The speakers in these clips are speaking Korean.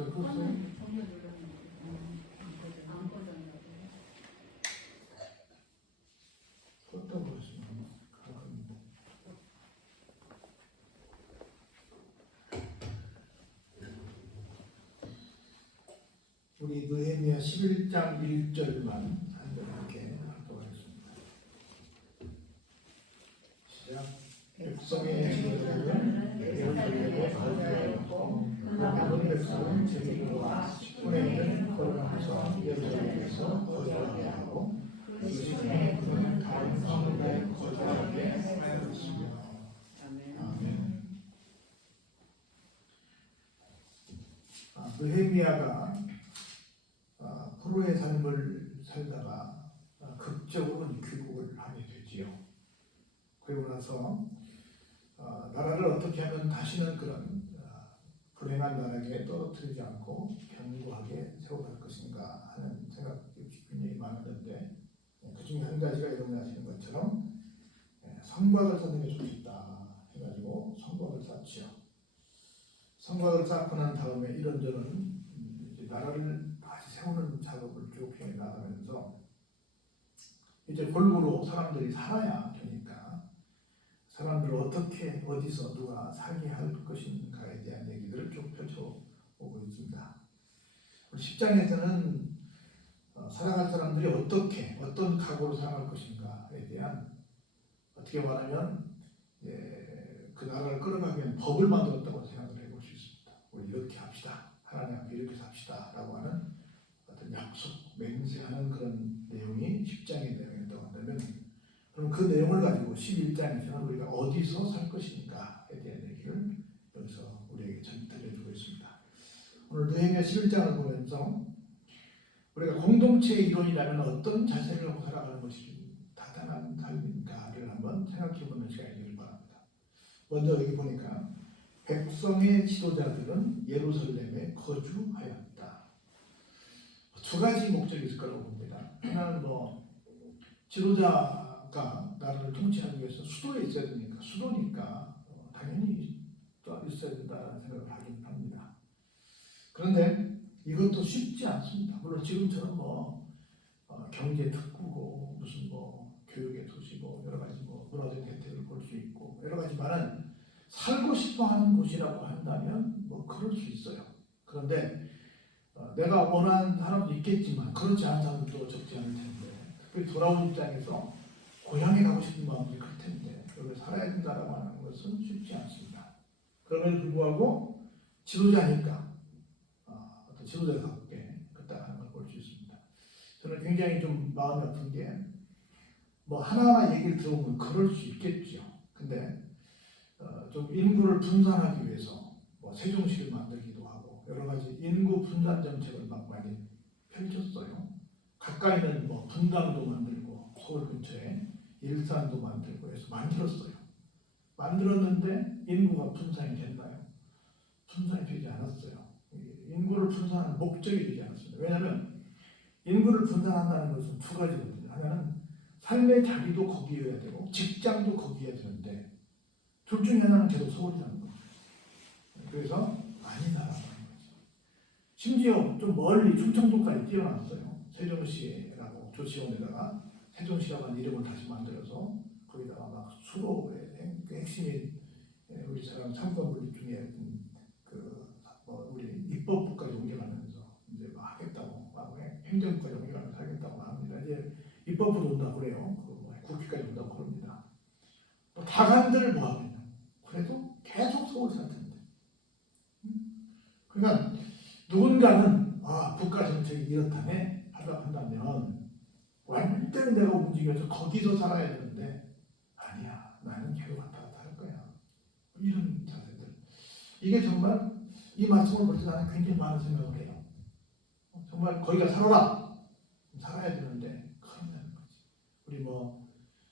컴퓨터 켰어요? 껐다고 그러시면 가끔 우리 느헤미야 11장 1절만 한번 함께 하도록 하겠습니다. 시작. 백성의 지도자들은 예루살렘에 거주하였고 남은 백성은 제기로와 시온에는 걸어가면서 예루살렘에서 거주하게 하고 그 시간에 그는 다른 성읍에 거주하게 하였습니다. 아멘. 아, 느헤미야가 아, 포로의 삶을 살다가 아, 극적으로 귀국을 하게 되지요. 그리고 나서 아, 나라를 어떻게 하면 다시는 그런 아, 불행한 나라에게 떨어뜨리지 않고 견고하게 세워갈 것인가 하는 생각이 굉장히 많았는데 예, 그 중에 한 가지가 하시는 것처럼 예, 성곽을 게 좋겠다 해가지고 성곽을 쌓지요. 성곽을 쌓고 난 다음에 이런저런 음, 이제 나라를 다시 세우는 작업을 쭉 해 나가면서 이제 골고루 사람들이 살아야 되니까 사람들을 어떻게 어디서 누가 살게 할 것인가에 대한 얘기들을 쭉 펼쳐오고 있습니다. 우리 10장에서는 어, 살아갈 사람들이 어떻게 어떤 각오로 살아갈 것인가에 대한 어떻게 말하면 예, 그 나라를 끌어가기 위한 법을 만들었다고 생각을 이렇게 합시다. 하나님 앞에 이렇게 삽시다 라고 하는 어떤 약속, 맹세하는 그런 내용이 10장의 내용이었다고 한다면 그럼 그 내용을 가지고 11장에서는 우리가 어디서 살 것인가에 대한 얘기를 여기서 우리에게 전달해주고 있습니다. 오늘 느헤미야 11장을 보면서 우리가 공동체의 이론이라면 어떤 자세를 갖고 살아가는 것이 타당한 삶인가를 한번 생각해 보는 시간이 되길 바랍니다. 먼저 여기 보니까 백성의 지도자들은 예루살렘에 거주하였다. 두 가지 목적이 있을 거라고 봅니다. 하나는 뭐 지도자가 나라를 통치하기 위해서 수도에 있어야 되니까 수도니까 어, 당연히 또 있어야 된다는 생각을 하긴 합니다. 그런데 이것도 쉽지 않습니다. 물론 지금처럼 뭐 어, 경제 특구고 무슨 뭐 교육의 도시고 여러 가지 뭐 문화적 혜택을 볼 수 있고 여러 가지만은 살고 싶어 하는 곳이라고 한다면 뭐 그럴 수 있어요. 그런데 어, 내가 원하는 사람도 있겠지만 그렇지 않은 사람도 적지 않을 텐데 특별히 돌아온 입장에서 고향에 가고 싶은 마음이 클 텐데 여기 살아야 된다라고 하는 것은 쉽지 않습니다. 그럼에도 불구하고 지도자니까 어, 어떤 지도자답게 그딱 하는 걸 볼 수 있습니다. 저는 굉장히 좀 마음이 아픈 게 뭐 하나하나 얘기를 들어보면 그럴 수 있겠죠. 근데 어, 좀 인구를 분산하기 위해서 뭐 세종시를 만들기도 하고 여러 가지 인구 분산 정책을 막 많이 펼쳤어요. 가까이는 뭐 분당도 만들고 서울 근처에 일산도 만들고 해서 만들었어요. 만들었는데 인구가 분산이 됐나요? 분산이 되지 않았어요. 인구를 분산하는 목적이 되지 않았습니다. 왜냐하면 인구를 분산한다는 것은 두 가지거든요. 하나는 삶의 자리도 거기여야 되고 직장도 거기여야 되는데 둘 중에 하나는 계속 서울이라는 거죠. 그래서 거죠. 심지어 좀 멀리 충청도까지 뛰어났어요. 세종시라고 조시원에다가 세종시라고 하는 이름을 다시 만들어서 거기다가 막 수로의 핵- 그 핵심인 예, 우리 사람 삼권 분립 중에 그뭐 우리 입법부까지 옮겨가면서 이제 막 하겠다고 막 행- 행정부까지 옮겨가면서 하겠다고 합니다. 이제 입법부도 온다고 그래요. 그뭐 국회까지 온다고 그럽니다. 또 다간들 뭐 하겠냐. 계속 서울 살 텐데. 음? 그러니까 누군가는 아 국가 정책이 이렇다네? 한다면 완전히 내가 움직여서 거기서 살아야 되는데 아니야 나는 계속 왔다 갔다 할 거야. 이런 자세들. 이게 정말 이 말씀을 볼 때 나는 굉장히 많은 생각을 해요. 정말 거기가 살아라. 살아야 되는데 그런다는 거지. 우리 뭐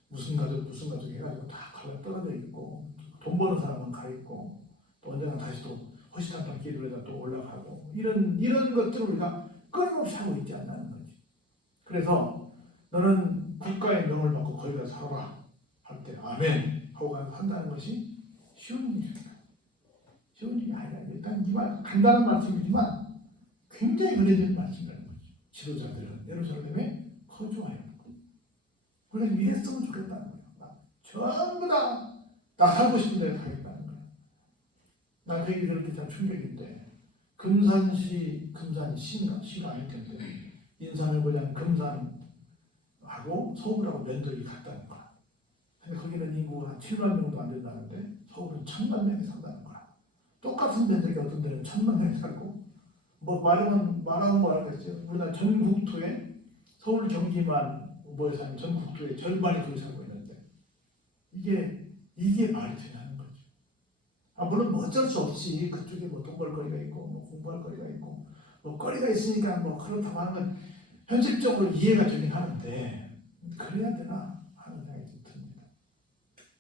무슨 가족 무슨 가족 해가지고 다 갈라 떨어져 있고 돈 버는 사람은 가 있고 또 언젠가 다시 또 허시탄탄 길을 또 올라가고 이런 이런 것들을 우리가 끊임없이 하고 있지 않나는 거지. 그래서 너는 국가의 명을 받고 거기다 살아라 할 때 아멘 하고 한다는 것이 쉬운 일입니다. 쉬운 일이 아니라 일단 이말 간단한 말씀이지만 굉장히 은혜된 말씀이라는 거죠. 지도자들은 예루살렘에 거주하여. 그래서 이랬으면 좋겠다는 거예요. 나 전부 다, 나 하고 싶은 하겠다는 거예요. 나그 얘기 들을 때참 충격인데, 금산시, 금산이 시가, 아닐 텐데, 인산을 고장 금산하고 서울하고 면도이 같다는 거야. 근데 거기는 인구가 한 7만 명도 안 된다는데, 서울은 천만 명이 산다는 거야. 똑같은 면적이 어떤 데는 천만 명이 살고, 뭐 말하면 말하면 뭐하겠어요. 우리나라 전 국토에 서울 경기만 뭐에 사는 전 국토의 절반이 거기 살고 있는데 이게 이게 말이 되냐는 거죠. 아 물론 뭐 어쩔 수 없이 그쪽에 뭐 돈벌거리가 있고 뭐 공부할 거리가 있고 뭐 거리가 있으니까 뭐 그렇다고 하는 건 현실적으로 이해가 되긴 하는데 그래야 되나 하는 생각이 좀 듭니다.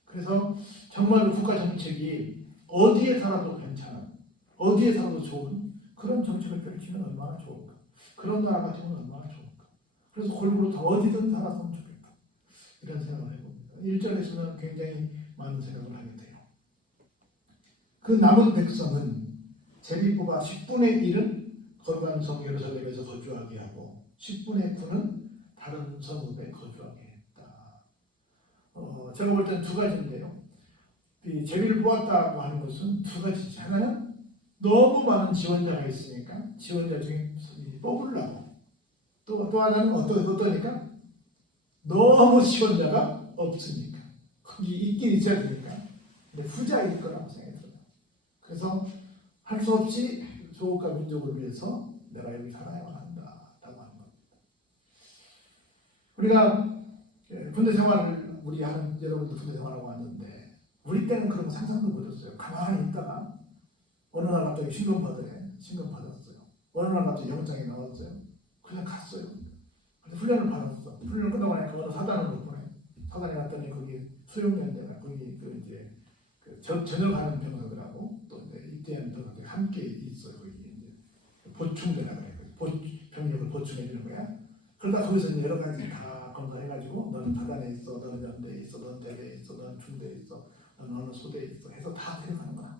그래서 정말로 국가 정책이 어디에 살아도 괜찮은 어디에 살아도 좋은 그런 정책을 펼치면 얼마나 좋을까. 그런 나라 같으면 얼마나 좋을까. 그래서 골고루 다 어디든 살았으면 좋겠다. 이런 생각을 해봅니다. 1절에서는 굉장히 많은 생각을 하게 돼요. 그 남은 백성은 제비뽑아 10분의 1은 거룩한 성 예루살렘에서 거주하게 하고 10분의 9는 다른 성읍에 거주하게 했다. 어, 제가 볼 때는 두 가지인데요. 이 제비를 뽑았다고 하는 것은 두 가지지. 하나는 너무 많은 지원자가 있으니까 지원자 중에 뽑으려고 또, 또 하나는 어떠, 어떠니까 너무 지원자가 없으니까 있긴 있어야 되니까 근데 후자일 거라고 생각이 들어요 그래서 할 수 없이 조국과 민족을 위해서 내가 여기 살아야만 한다 라고 하는 겁니다 우리가 예, 군대 생활을 우리 하는 여러분들 군대 생활하고 왔는데 우리 때는 그런 거 상상도 못했어요 가만히 있다가 어느 날 갑자기 신검 받으래. 신검 받았어요. 어느 날 갑자기 영장이 나왔어요. 그냥 갔어요. 근데 훈련을 받았어. 훈련 끝나고 나니까 어느 사단으로 보내. 사단에 갔더니 거기 수용연대가 거기 그 이제 그 전, 전역하는 병사들하고 또 이제 입대하는 병사들이 함께 있어요. 거기 이제 보충대라 그래. 보, 병력을 보충해 주는 거야. 그러다 거기서 여러 가지 다 검사해가지고 너는 사단에 있어, 너는 연대에 있어, 너는 대대에 있어, 너는 중대에 있어, 너는 어느 소대에 있어 해서 다 데려가는 거야.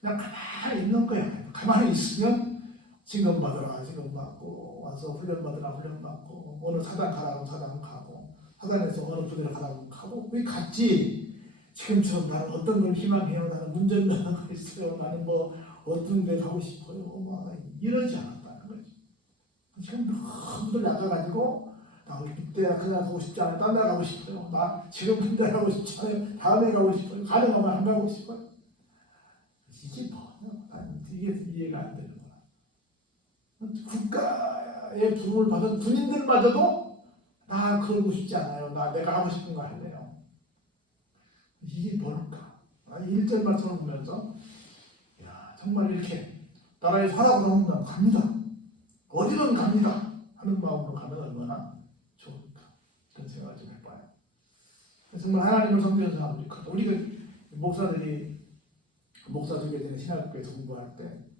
그냥 가만히 있는 거야. 가만히 있으면 지금 받으라, 지금 받고 와서 훈련 받으라, 훈련 받고 어느 사단 가라고 사단 가고 사단에서 어느 부대를 가라고 가고 왜 갔지? 지금처럼 나는 어떤 걸 희망해요? 나는 운전면허가 있어요. 나는 뭐 어떤 데 가고 싶어요. 막 이러지 않았다는 거지. 지금 너무들 나가가지고 나 그때 그냥 가고 싶지 않아요. 딴 데 가고 싶어요. 나 지금 군대 가고 싶지 않아요. 다음에 가고 싶어요. 가능하면 안 가고 싶어요. 이게 뭐냐? 난 이게 이해가 안 되는 거야. 국가의 부름을 받은 군인들마저도 나 그러고 싶지 않아요. 나 내가 하고 싶은 거 할래요. 이게 뭘까? 아니 일절 말씀을 보면서 야 정말 이렇게 나라에 살아고 그러면 난 갑니다. 어디든 갑니다. 하는 마음으로 가면 얼마나 좋을까? 그런 생각을 좀 해봐요. 정말 하나님을 섬기는 사람들이 크다. 우리가 목사들이 목사 되는 신학교에서 공부할 때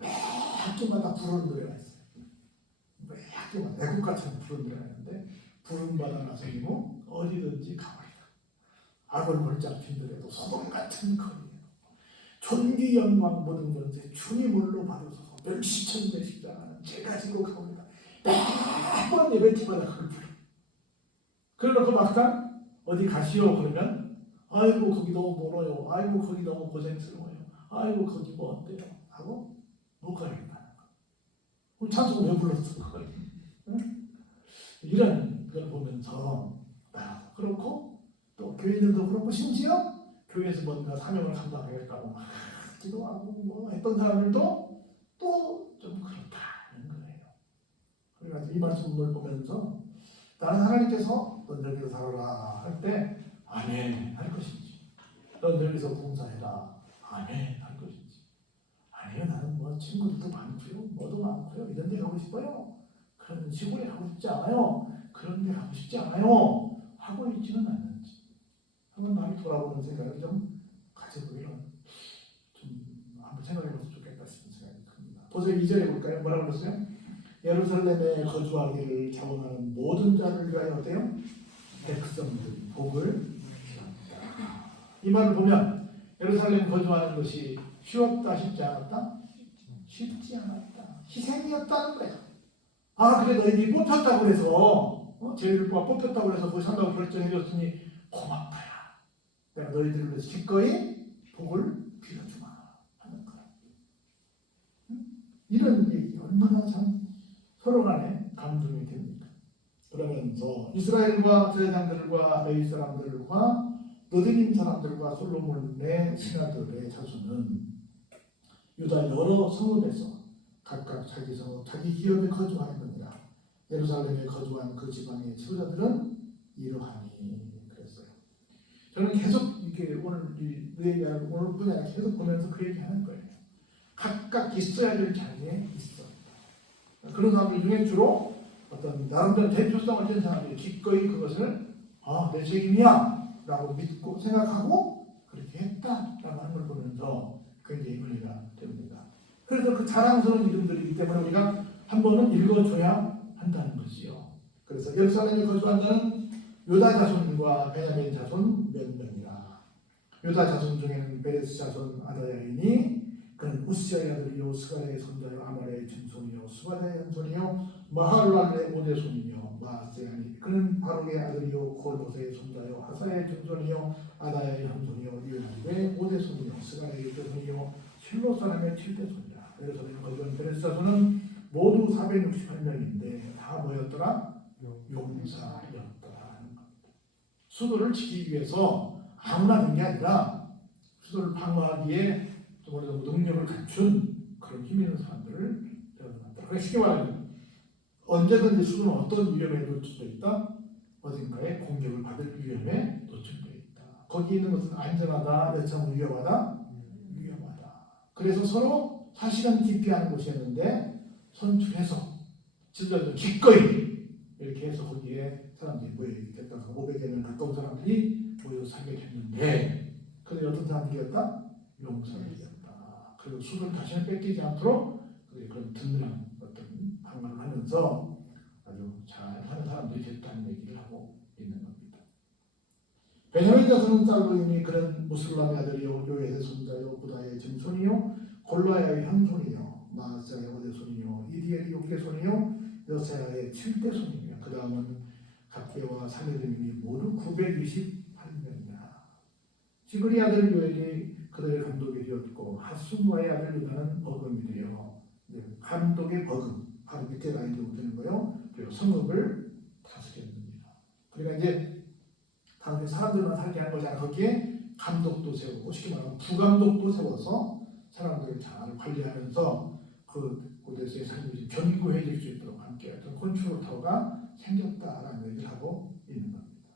매 학교마다 부르는 노래가 있어요. 매 학교마다 애국 같은 있는데 부름받아 나서기고 어디든지 가버리다. 악을 골짝 핀들에도 소돔 같은 거리에 존귀 영광 모든 것에 주님으로 받으소서 멸시천대 십자가는 제가 지고 가옵니다. 매번 예배팀마다 그걸 불러. 그러놓고 막상 어디 가시오 그러면 아이고 거기 너무 멀어요. 아이고 거기 너무 고생스러워요. 아이고 거기 뭐 어때요? 하고 못 가겠다는 거. 그럼 찬송을 왜? 응? 이런 걸 보면서 아, 그렇고 또 교인들도 그렇고 심지어 교회에서 뭔가 사명을 감당하겠다고 막 기도하고 뭐 했던 사람들도 또 좀 그렇다는 거예요. 그래가지고 이 말씀을 보면서 나는 하나님께서 너희들 살아라 할 때 아멘 할 것인지 넌 여기서 봉사해라 아멘 할 것인지 아니요 나는 뭐 친구들도 많고요 뭐도 많고요 이런 데 가고 싶어요 그런 시골에 가고 싶지 않아요 그런 데 가고 싶지 않아요 하고 있지는 않는지 한번 나를 돌아보는 생각을 좀 가져보기를 좀 한번 생각해 봤으면 좋겠다 싶은 생각이 듭니다 보세요 2절에 볼까요 뭐라고 그랬어요 예루살렘에 거주하기를 자원하는 모든 자를 위하여 어때요? 백성들 복을 주었다. 이 말을 보면 예루살렘 거주하는 것이 쉬웠다 쉽지 않았다? 쉽지 않았다. 희생이었다는 거야. 아 그래 너희들이 뽑혔다고 그래서 어? 제일과 뽑혔다고 그래서 거기 산다고 결정해줬으니 고맙다야. 내가 너희들을 위해서 기꺼이 복을 빌어주마 하는 거야. 응? 이런 얘기 얼마나 참 서로 간에 감동이 됩니까? 그러면서 이스라엘과 제사장들과 레위 사람들과 너드림 사람들과 솔로몬의 신하들의 자손은 유다 여러 성읍에서 각각 자기 성읍, 자기 기업에 거주하였느니라. 예루살렘에 거주한 그 지방의 지도자들은 이러하니 그랬어요. 저는 계속 이게 오늘 이 느헤미야를 오늘 분야 계속 보면서 그 얘기하는 거예요. 각각 있어야 될 자리에 있어. 그런 사람들 중에 주로 어떤 나름대로 대표성을 진 사람들이 기꺼이 그것을 아, 내 책임이야 라고 믿고 생각하고 그렇게 했다라고 하는 걸 보면서 굉장히 은혜가 됩니다. 그래서 그 자랑스러운 이름들이기 때문에 우리가 한 번은 읽어줘야 한다는 것이요. 그래서 예루살렘에 거주한 자는 요다 자손과 베냐민 자손 몇 명이라. 요다 자손 중에는 베레스 자손 아다야이니 그는 우시아의 아들이요 스가랴의 손자요 아말의 증손이요 수바다의 현손이요 마할랄의 오대손이며 마세아니 그는 바룩의 아들이요 골모세의 손자요 하사의 증손이요 아다야의 현손이요 유나의 오대손이요 스가랴의 육대손이요 실로 사람의 칠대손 이라 예루살렘에 거주한 베레스 자손은 모두 468명인데 다 뭐였더라? 용사였더라. 수도를 지키기 위해서 아무나 된 게 아니라 수도를 방어하기에 좀 어느 정도 능력을 갖춘 그런 힘 있는 사람들을 대단한다. 그러니까 쉽게 말하면 언제든지 수도는 어떤 위험에 노출되어 있다? 어딘가에 공격을 받을 위험에 노출되어 있다. 거기 있는 것은 안전하다, 여참 위험하다, 위험하다. 그래서 서로 사실은 기피하는 곳이었는데 선출해서 진짜로 기꺼이 이렇게 해서 거기에 사람들이 모여 있겠다. 500여 명 가까운 사람들이 모여 사격했는데 그들이 어떤 사람들이었다? 용사들이었다. 그리고 수를 다시는 뺏기지 않도록 그런 든든한 어떤 방어를 하면서 아주 잘 하는 사람들이 됐다는 얘기를 하고 있는 겁니다. 베냐민 자손은 쌀로이니 그는 무슬람의 아들이요 요에의 손자요 부다의 증손이요 골라야의 현손이요. 마아스야의 오대 손이요. 이디엘의 육대 손이요. 여세야의 칠대 손이며 그 다음은 각계와 사내들이 모두 928명이라 지브리 아들 요엘이 그들의 감독이 되었고 하순과의 아들 유다는 버금이 되어 이제 감독의 버금 바로 밑에 라인으로 되는 거요. 그리고 성읍을 다스렸습니다. 그러니까 이제 다음에 사람들만 살게 하는 거잖아. 거기에 감독도 세우고 쉽게 말하면 부감독도 세워서 사람들을 잘 관리하면서 그 곳에서의 삶이 좀 견고해질 수 있도록 함께 어떤 컨트롤터가 생겼다라는 얘기를 하고 있는 겁니다.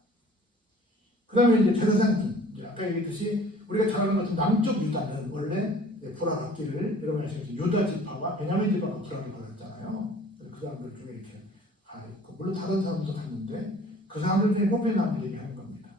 그 다음에 이제 제사장들, 이제 아까 얘기했듯이 우리가 잘 아는 것은 남쪽 유다는 원래 불화받기를 여러분 아시겠죠? 유다 지파와 베냐민 지파가 불화를 받았잖아요. 그 사람들 중에 이렇게 가 있고 물론 다른 사람도 갔는데 그 사람들 중에 뽑힌 사람들이 얘기하는 겁니다.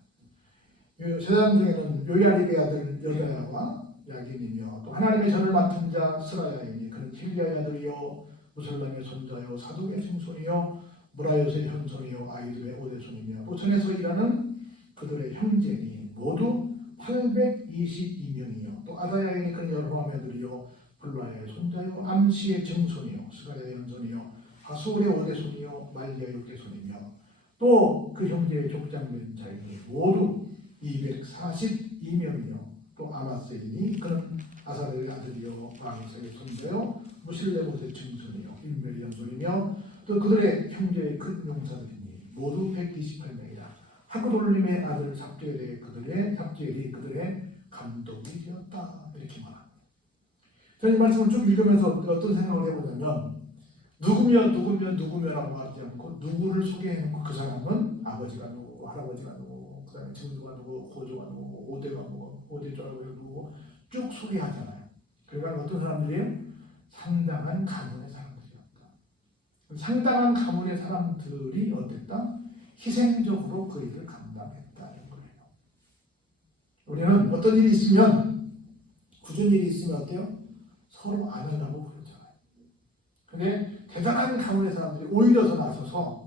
요 제사장 중에는 요야립의 아들 여자야와 야긴이며 또 하나님의 전을 맡은 자 스라야이니 그는 킬리아의 아들이요 무설람의 손자요 사독의 증손이요 무라요의 현손이요 아이들의 오대손이며 또 전에서 일하는 그들의 형제니 모두 822명이요. 또 아다야이니 그는 여호와의 아들이요 블라의 손자요 암시의 증손이요 스가랴의 현손이요 하수울의 오대손이요 말리아의 육대손이며 또 그 형제의 족장된 자이니 모두 242명이요 또 아마세이니 그는 아사렐의 아들이요 마기사의 손자요 무실레못의 증손이요 인멜의 연손이며 또 그들의 형제의 큰 용사들이니 모두 128명이라 하그돌림의 아들 삽디엘의 그들의 삽디엘이 그들의 감독이 되었다 이렇게 말합니다. 저는 이 말씀을 쭉 읽으면서 어떤 생각을 해보냐면 누구며 누구며 누구며라고 하지 않고 누구를 소개해놓고 그 사람은 아버지가 누구고 할아버지가 누구고 그 다음에 증조가 누구고 고조가 누구고 오대가 누구고 오대조가 누구고 쭉 소개하잖아요. 그러니까 어떤 사람들이 상당한 가문의 사람들이었다. 상당한 가문의 사람들이 어땠다? 희생적으로 그 일을 감당했다는 거예요. 우리는 어떤 일이 있으면 굳은 일이 있으면 어때요? 서로 아는다고 그러잖아요. 근데 대단한 가문의 사람들이 오히려 더 나서서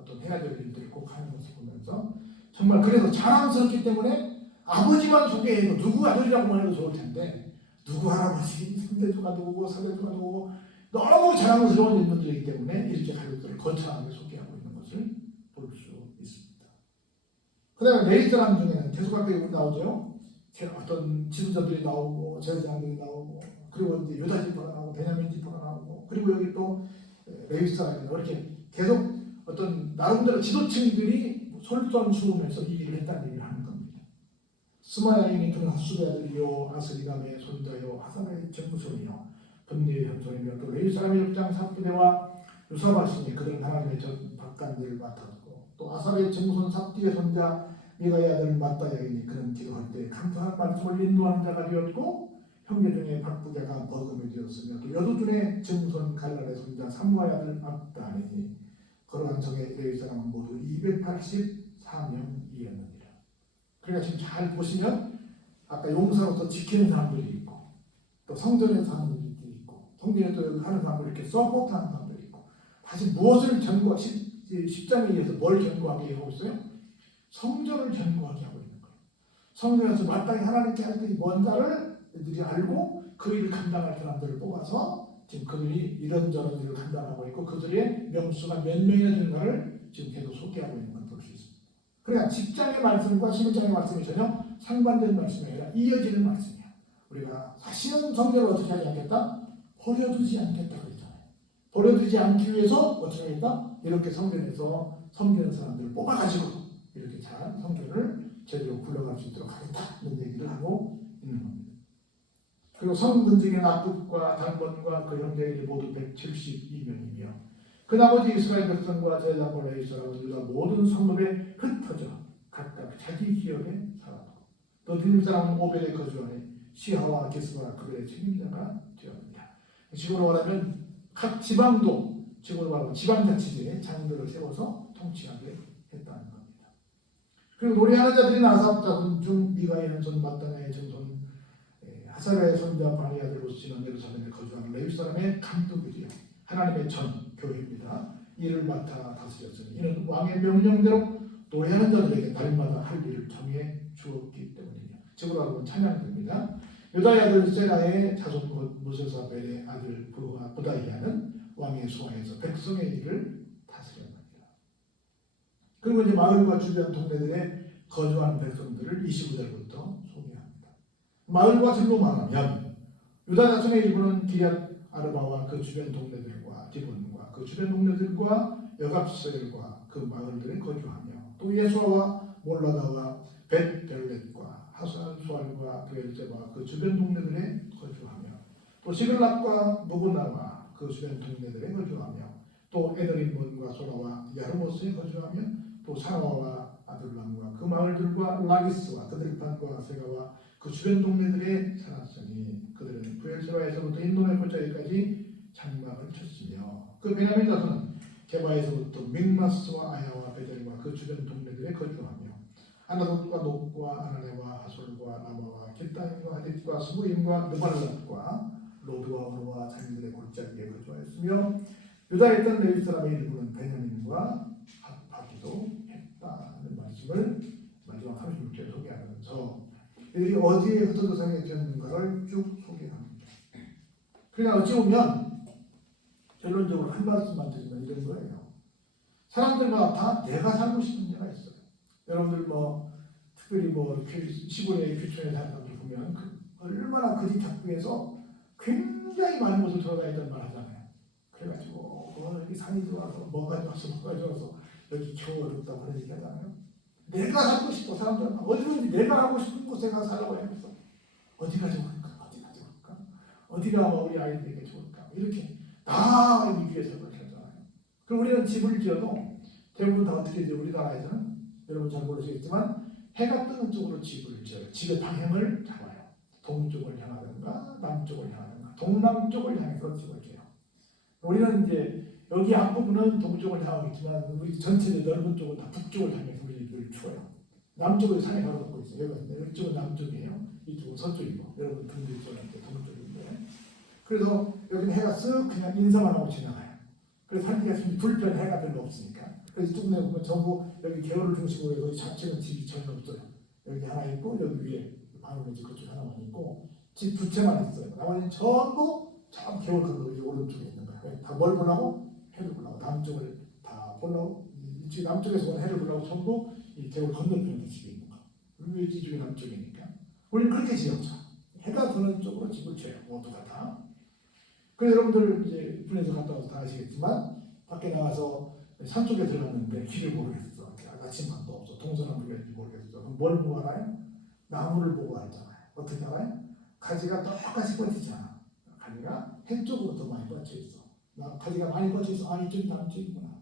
어떤 해야 될 일들을 꼭 하는 것을 보면서 정말 그래서 자랑스럽기 때문에 아버지만 소개해도 누구 아들이라고만 해도 좋을 텐데 누구 할아버지, 삼대주가 누구고 사대주가 누구고 너무 자랑스러운 인물들이기 때문에 이렇게 가족들을 거창하게 소개하고 있는 것을 볼 수 있습니다. 그 다음에 레이드랑 중에는 계속하게 나오죠. 제- 어떤 지도자들이 나오고 제사장들이 나오고 그리고 이제 유다 지파가 나오고 베냐민 지파가 나오고 그리고 여기 또 레위 사람이 이렇게 계속 어떤 나름대로 지도층들이 솔선수범해서 이 일을 했다는 얘기를 하는 겁니다. 스마야인이 그는 핫수의 아들이요. 아스리감의 손자요? 하사의 정무손이요. 분리의 현손이며 또 레위 사람의 육장 삽디대와 유사바신이 그들 하나님의 전 박간들을 맡았고 또 아사의 정무손 삽디의 손자 미가의 아들 마따야이니 그는 기도할 때 강탄한 말씀을 인도하는 자가 되었고 형제 중에 박부자가 버금이 되었으며 또 여도 중에 정무손 갈랄의 손자 삼과의 아들 압다니 거룩한 성의 레위 사람은 모두 284명이었느니라. 그러니까 지금 잘 보시면 아까 용사로서 지키는 사람들이 있고 또 성전에서 하는 분들이 있고 성전에 또 하는 사람들 이렇게 서포트하는 사람들이 있고 다시 무엇을 견고 10장에 의해서 뭘 견고하게 하고 있어요? 성전을 견고하게 하고 있는 거예요. 성전에서 마땅히 하나님께 할 일이 뭔가를 이들이 알고 그 일을 감당할 사람들을 뽑아서 지금 그들이 이런저런 일을 감당하고 있고 그들의 명수가 몇 명이나 되는가를 지금 계속 소개하고 있는 걸 볼 수 있습니다. 그러니까 10장의 말씀과 11장의 말씀이 전혀 상반된 말씀이 아니라 이어지는 말씀이야. 우리가 다시는 성전을 어떻게 하지 않겠다? 버려두지 않겠다 그랬잖아요. 버려두지 않기 위해서 어떻게 하겠다? 이렇게 성전에서 섬기는 사람들을 뽑아가지고 이렇게 잘 성전을 제대로 굴러갈 수 있도록 하겠다는 얘기를 하고 있는 겁니다. 그리고 성근직의 낙국과 단번과 그 형제들이 모두 172명이며 그 나머지 이스라엘 백성과 제자골의 이스라엘 유다 모든 성읍에 흩어져 각각 자기 지역에 살았고 또 드림 사람 오벨에 거주하니 시하와 기스와 그들의 책임자가 되었느니라. 지금으로 말하면 각 지방도 지금으로 말하면 지방자치제의 장들을 세워서 통치하게 했다는 겁니다. 그리고 노래하는 자들이 나삽 자손 중 미가의 마따냐의 정손 예, 하사가의 손자 아들 우스는 예루살렘에 거주하는 레위 사람의 감독이요 하나님의 전 교회입니다. 이를 맡아 다스렸으니 이는 왕의 명령대로 노래하는 자들에게 날마다 할 일을 정해 주었기 때문이며 지금으로 하면 찬양됩니다. 유다의 아들 세라의 자손 곧 무세사 벨의 아들 부하 부다이아는 왕의 수하에서 백성의 일을 다스렸느니라. 그리고 이제 마을과 주변 동네들에 거주하는 백성들을 25절부터 소개합니다. 마을과 들로 말하면 유다 자손의 일부는 기얏 아르바와 그 주변 동네들과 디본과 그 주변 동네들과 여갑스엘과 그 마을들에 거주하며 또 예수아와 몰라다와 벳벨렛과 하산수알과 베엘제와 그 주변 동네들에 거주하며 또 시글락과 무구나와 그 주변 동네들에 거주하며 또 에드린본과 소라와 야르모스에 거주하며 또 사와와 아들람과 그 마을들과 라기스와 그들 판과 세가와 그 주변 동네들에 살았으니 그들은 부엘세바에서부터 인도의 골짜기까지 장막을 쳤으며 그 베냐민 자손은 게바에서부터 믹마스와 아야와 베델과 그 주변 동네들에 거주하며 아나돗과 녹과 아나네와 하솔과 라마와 겟다임과 하딧과 스부임과 느발랏과 로드와 오르와 자기들의 골짜기에 거주하였으며 유다에 있던 레위 사람의 일부는 베냐민과 합하기도 했다는 말씀을 마지막 36절에 소개하면서 이들이 어디에 살게 되었는가를 쭉 소개합니다. 그러니까 어찌 보면 결론적으로 한 말씀만 드리면 이런 거예요. 사람들마다 다 내가 살고 싶은 데가 있어요. 여러분들 뭐 특별히 뭐그 시골에 귀촌에 사람들 보면 그 얼마나 그집 작부에서 굉장히 많은 곳을 돌아다니던 말 하잖아요. 그래가지고 어, 여기 산이 들어와서 뭐가 좋아서 뭐가 좋아서 여기 겨우 어렵다고 그런 얘기 하잖아요. 내가 살고 싶어 사람들은 어디든지 내가 하고 싶은 곳에 가서 살라고 하면서 어디가 좋을까 어디가 좋을까 어디가 뭐 우리 아이들에게 좋을까 이렇게 다 위기에서 그렇게 하잖아요. 그럼 우리는 집을 지어도 대부분 다 어떻게 지어 우리나라에서는 여러분 잘 모르시겠지만 해가 뜨는 쪽으로 집을 지어요. 집의 방향을 잡아요. 동쪽을 향하든가 남쪽을 향하든가 동남쪽을 향해서 집을 지어요. 우리는 이제 여기 앞부분은 동쪽을 향하고 있지만 우리 전체의 넓은 쪽은 다 북쪽을 향해서 우리를 추워요. 남쪽을 산에 가로놓고 있어요. 여기 이쪽은 남쪽이에요. 이쪽은 서쪽이고 여러분 쪽은 이제 동쪽인데 그래서 여기는 해가 쓱 그냥 인사만 하고 지나가요. 그래서 살기가 좀 불편 해가 별로 없으니까. 그래서 이쪽 내 보면 전부 여기 개울을 중심으로 해서 자체는 집이 전혀 없어요. 여기 하나 있고 여기 위에 방울의 집 그쪽 하나만 있고 집 두 채만 있어요. 나머지는 전부 저 개울 건너 오른쪽에 있는 다뭘 보려고? 해를 보려고 남쪽을 다 보려고 이 남쪽에서 온 해를 보려고 전부 이 대구 건너편에 집에 있는 거. 우리 이쪽이 남쪽이니까. 우리 그렇게 지었죠. 해가 드는 쪽으로 집을 지어요. 모두가 다. 그래서 여러분들 이제 분에서 갔다 와서 다 아시겠지만 밖에 나가서 산 쪽에 들어갔는데 길을 모르겠어. 아침만도 없어. 동서남북인지 모르겠어. 그럼 뭘 보고 알아요? 나무를 보고 알잖아요. 어떻게 알아요? 가지가 똑같이 뻗치잖아. 가지가 해 쪽으로 더 많이 뻗쳐 있어. 나 가지가 많이 뻗쳐 있어. 아 이쪽이 남쪽이구나.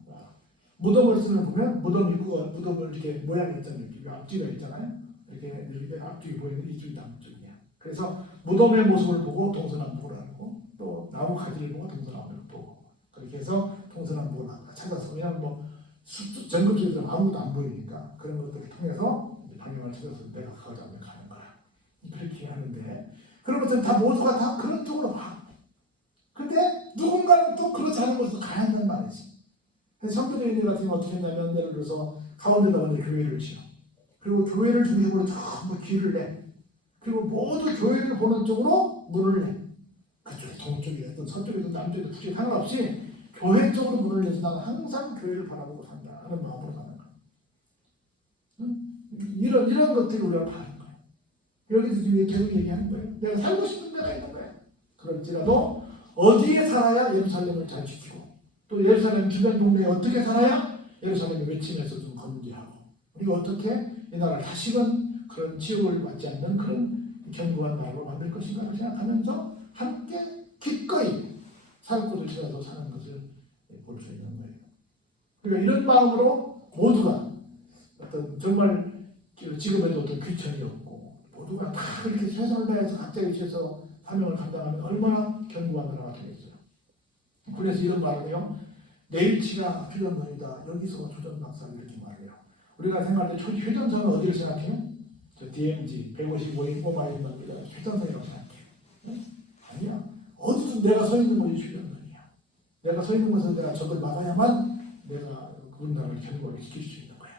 아, 무덤을 쓰는 보면 무덤 입구가 무덤을 이렇게 모양이 있잖아요. 이렇게 앞뒤가 있잖아요. 이렇게 이렇게 앞뒤 보이는 이쪽이 남쪽이야. 그래서 무덤의 모습을 보고 동서남북을 알고 또 나무 가지를 보고 동서남북을 보고 그렇게 해서 동서남북을 찾아서 왜냐하면 뭐 숲, 전국 속에서 아무도 안 보이니까 그런 것들을 통해서 방향을 찾아서 내가 가고자 하면 가는 거야. 그렇게 하는데 그런 것들 다 모두가 다 그런 쪽으로 가. 근데 누군가는 또 그렇지 않은 곳으로 가야 한단 말이지. 성도인들 같은 경우 어떻게 했냐면 예를 들어서 가운데다가 교회를 지어. 그리고 교회를 중심으로 전부 길을 내. 그리고 모두 교회를 보는 쪽으로 문을 내. 그쪽에 동쪽이든 서쪽이든 남쪽이든 북쪽이 상관없이 교회 쪽으로 문을 내서 나는 항상 교회를 바라보고 산다 하는 마음으로 사는 거야. 응? 이런 이런 것들을 우리가 바라는 거야. 여기서 지금 계속 얘기하는 거예요. 내가 살고 싶은 데가 있는 거야. 그럴지라도 어디에 살아야 예루살렘을 잘 지키고 또 예루살렘 주변 동네에 어떻게 살아야 예루살렘의 외침에서 좀 건지하고 우리가 어떻게 이 나라를 다시금 그런 지옥을 맞지 않는 그런 견고한 나라로 만들 것인가를 생각하면서 함께 기꺼이 살 곳을 찾아서 사는 것을 볼 수 있는 거예요. 그러니까 이런 마음으로 모두가 어떤 정말 지금에도 어떤 귀천이 없고 모두가 다 이렇게 최선을 다해서 각자 위치에서 사명을 감당하면 얼마나 견고한 나라가 되겠어요. 그래서 이런 말이에요. 내일치가 휴전선이다. 여기서 조전박사를 이렇게 말해요. 우리가 생각할 때 휴전선은 어디를 생각해요? 저 DMZ 155인 꼬마인 겁니다. 휴전선이라고 생각해요. 네? 아니야. 어디든 내가 서 있는 곳이 휴전선이야. 내가 서 있는 곳에서 내가 적을 막아야만 내가 군단을 견고하게 지킬 수 있는 거야.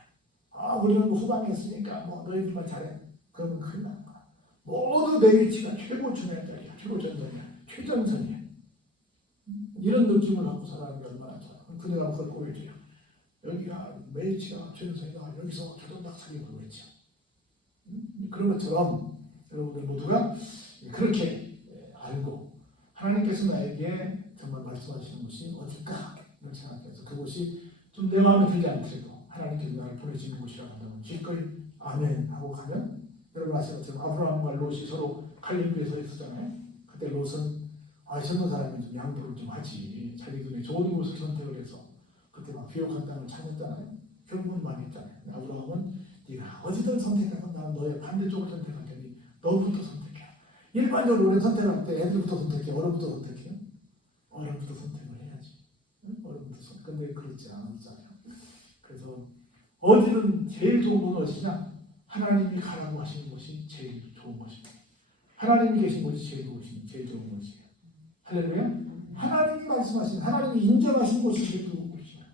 아, 우리는 뭐 후방에 있으니까 뭐 너희들만 잘해. 그러면 큰일 나는 거야. 모두 내 위치가 최고 중요하다. 최고 전선이야. 최전선이야. 이런 느낌을 갖고 살아가는 게 얼마나 좋아. 그녀가 그걸 보여줘요. 여기가 메이치가 최전선이다. 여기서 조선박사님 그러고 있죠. 그런 것처럼 여러분들 모두가 그렇게 알고 하나님께서 나에게 정말 말씀하시는 것이 어딜까 이런 생각해서 그곳이 좀 내 마음에 들지 않더라도 하나님께서 나를 보내시는 곳이라고 한다면 기꺼이 아멘 하고 가면 여러분 아시는 것처럼 아브라함과 롯이 서로 갈림길에 서 있었잖아요. 그때 롯은 아, 젊은 사람이 좀 양보를 좀 하지. 자기 눈에 좋은 곳을 선택을 해서 그때 막 비옥한 땅을 찾았잖아요. 결국은 망했잖아요. 아브라함은 네가 어디든 선택하고 나는 너의 반대쪽을 선택할 테니 너부터 선택해. 일반적으로 우리는 선택할 때 애들부터 선택해, 어른부터 선택해. 어른부터 선택을 해야지. 응? 어른부터 선택. 근데 그렇지 않았잖아요. 그래서 어디든 제일 좋은 건 무엇이냐? 하나님이 가라고 하시는 것이 제일 좋은 것입니다. 하나님이 계신 곳이 제일 좋은. 할렐루야. 하나님이 말씀하신, 하나님이 인정하신 곳이 좋은 곳이야.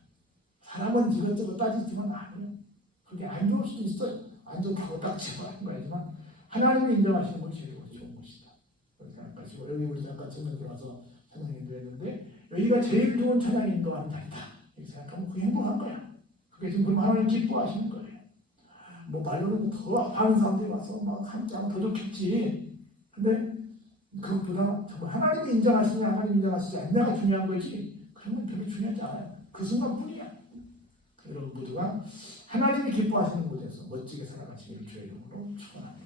사람은 이것저것 따지지만 아니에요. 그게 안 좋을 수도 있어요. 안 좋다고 딱지고 하는 거지만 하나님이 인정하시는 것이 제일 좋은 곳이다. 그렇게 생각하시고 여기 우리 잠깐 천장에 와서 찬양인도 했는데 여기가 제일 좋은 찬양 인도 하는 자리다. 이렇게 생각하면 그게 행복한 거야. 그게 지금 그럼 하나님 기뻐하시는 거예요. 뭐 말로는 더 많은 사람들이 와서 막 한자면 더 좋겠지. 근데 그것보다 정말 하나님이 인정하시냐 하나님 인정하시지 않냐가 중요한 거지. 그러면 별로 중요하지 않아요. 그 순간뿐이야. 여러분 모두가 하나님이 기뻐하시는 곳에서 멋지게 살아가시기를 주의 이름으로 축원합니다.